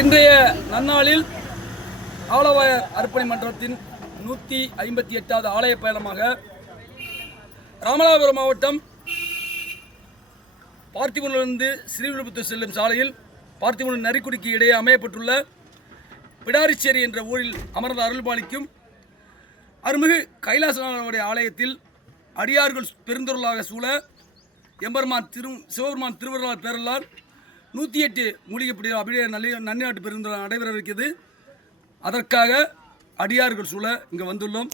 இன்றைய நன்னாளில் ஆலவாய அர்ப்பணி மன்றத்தின் 158வது ஆலய பயணமாக ராமநாதபுரம் மாவட்டம் பார்த்திபனிலிருந்து ஸ்ரீவில்லிபுத்தூர் செல்லும் சாலையில் பார்த்திபன் நரிக்குடிக்கு இடையே அமையப்பட்டுள்ள பிடாரிச்சேரி என்ற ஊரில் அமர்ந்த அருள்பாலிக்கும் அருள்மிகு கைலாசநாதனுடைய ஆலயத்தில் அடியார்கள் பெருந்தொருளாக சூழ எம்பெருமான் சிவபெருமான் திருவருளால் பேரலால் 108 மூலிகைப்படி அப்படியே நன்னாட்டு பெருந்தொரு நடைபெறவிருக்கிறது. அதற்காக அடியார்கள் சூழ இங்கே வந்துள்ளோம்.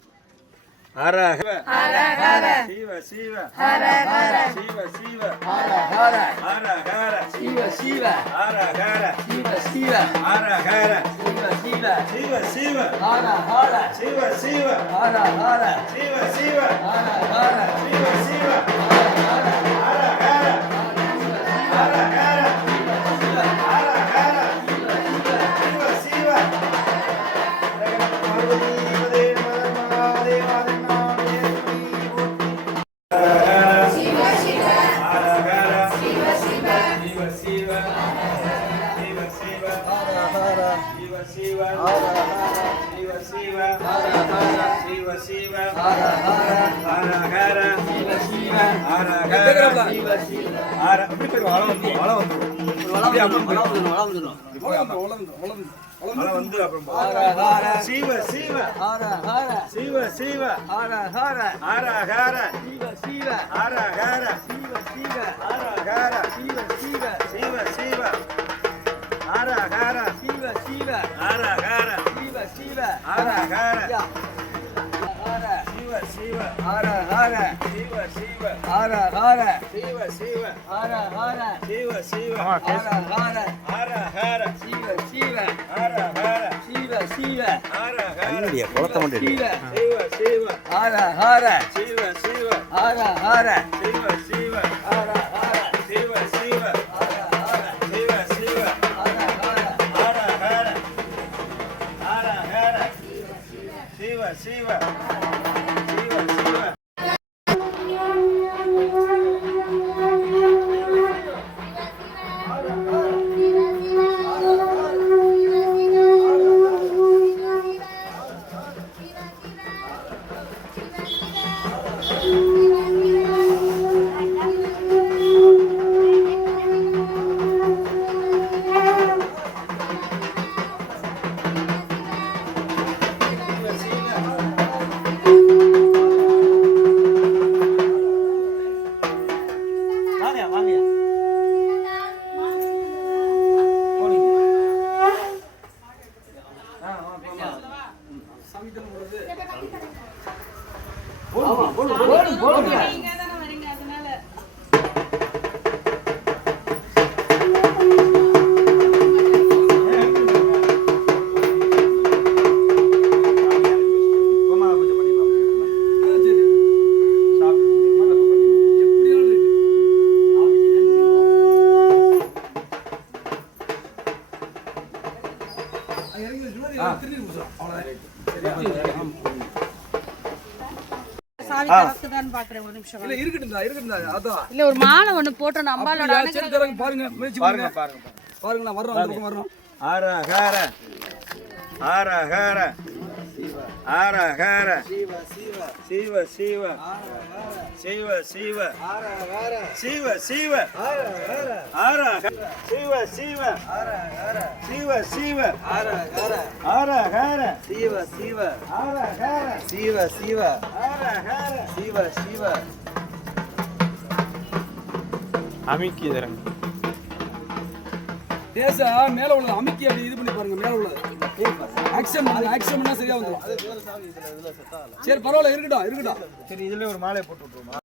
ஒரு மாலை ஒண்ணு போட்டு நம்பாலோட பாருங்க முயற்சி பாருங்க பாருங்க நான் வர்றோம் வர்றோம். ஆரஹர ஆரஹர ஆரஹர சிவ சிவ சிவ சிவ சிவ சிவ ஆரஹர சிவ சிவ சிவ சிவ ஆரஹர சிவ சிவ ஆரஹர சிவ சிவ ஆரஹர சிவ சிவ அமிக்கி தரங்க தேச மேல உள்ளது அமிக்கி அப்படி இது பண்ணி பாருங்க. மேல உள்ளது ஆக்ஷன்னா சரியா வந்துடும். சரி பரவாயில்ல இருக்கட்டும். சரி இதுல ஒரு மாலை போட்டு விட்டுருமா?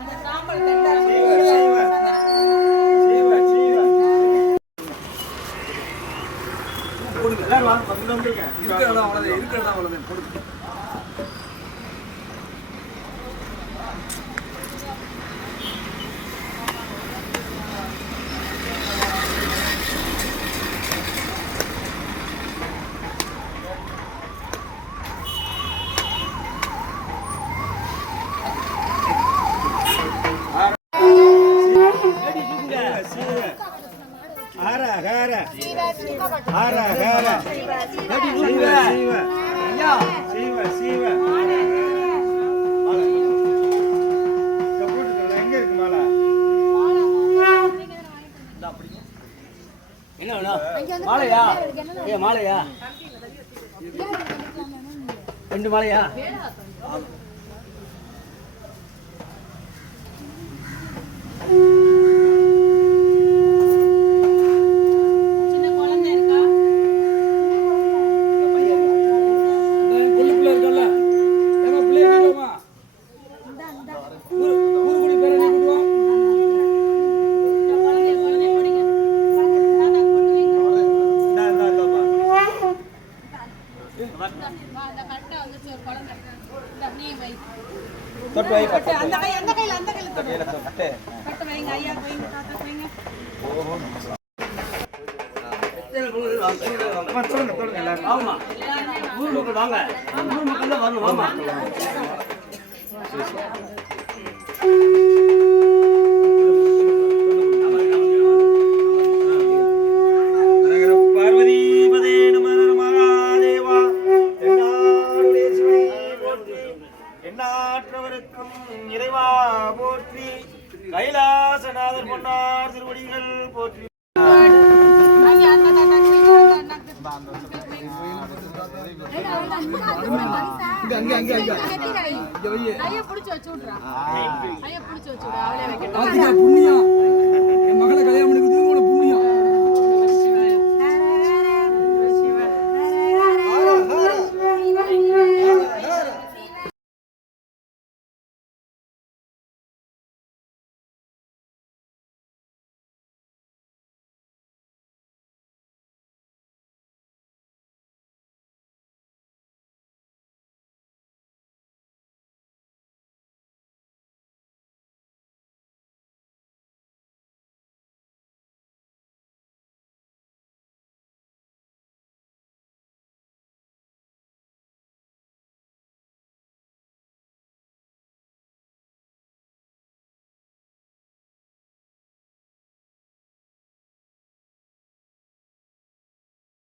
அந்த சாம்பல் தண்டா இருக்கிற இடம் அவ்வளோதான், இருக்கிற இடம் அவ்வளோதான். போடுங்க. என்ன வேணும்? மாலையா? ஏ மாலையா? 2 மாலையா? சின்ன குழந்தை இருக்கா? கொள்ளுக்குள்ள இருக்கல்ல, ஏமா பிள்ளைய கூட்டுவாமா? ஊருக்குடி பேரை நீ கூட்டுவா. குழந்தைய பிடிங்க. தாத்தா கொண்டு வைங்க. அந்த கட்டை வந்துச்சு ஒரு குழந்தை. இந்த நீ வை. கட்டு அந்த கையில கட்டு வைங்க. ஐயா வைங்க, தாத்தா வைங்க. ஆமா, ஊர் மக்கள் வாங்க. ஊர் மக்கள் தான் வரணும். வாமா. பார்வதி பதே நம மகாதேவா. என்னாருடைய சிவனே போற்றி, எண்ணாற்றவருக்கும் இறைவா போற்றி, கைலாசநாதர் பொன்னார் திருவடிகள் போற்றி. ஐயா அந்த தாத்தா ஐயா பிடிச்சு வச்சு விட்றா. ஐயா பிடிச்சு வச்சு விடு. அவளே வைக்கட்டும். பாத்தீங்களா புண்ணியம், என் மகளை கல்யாணம் பண்ணி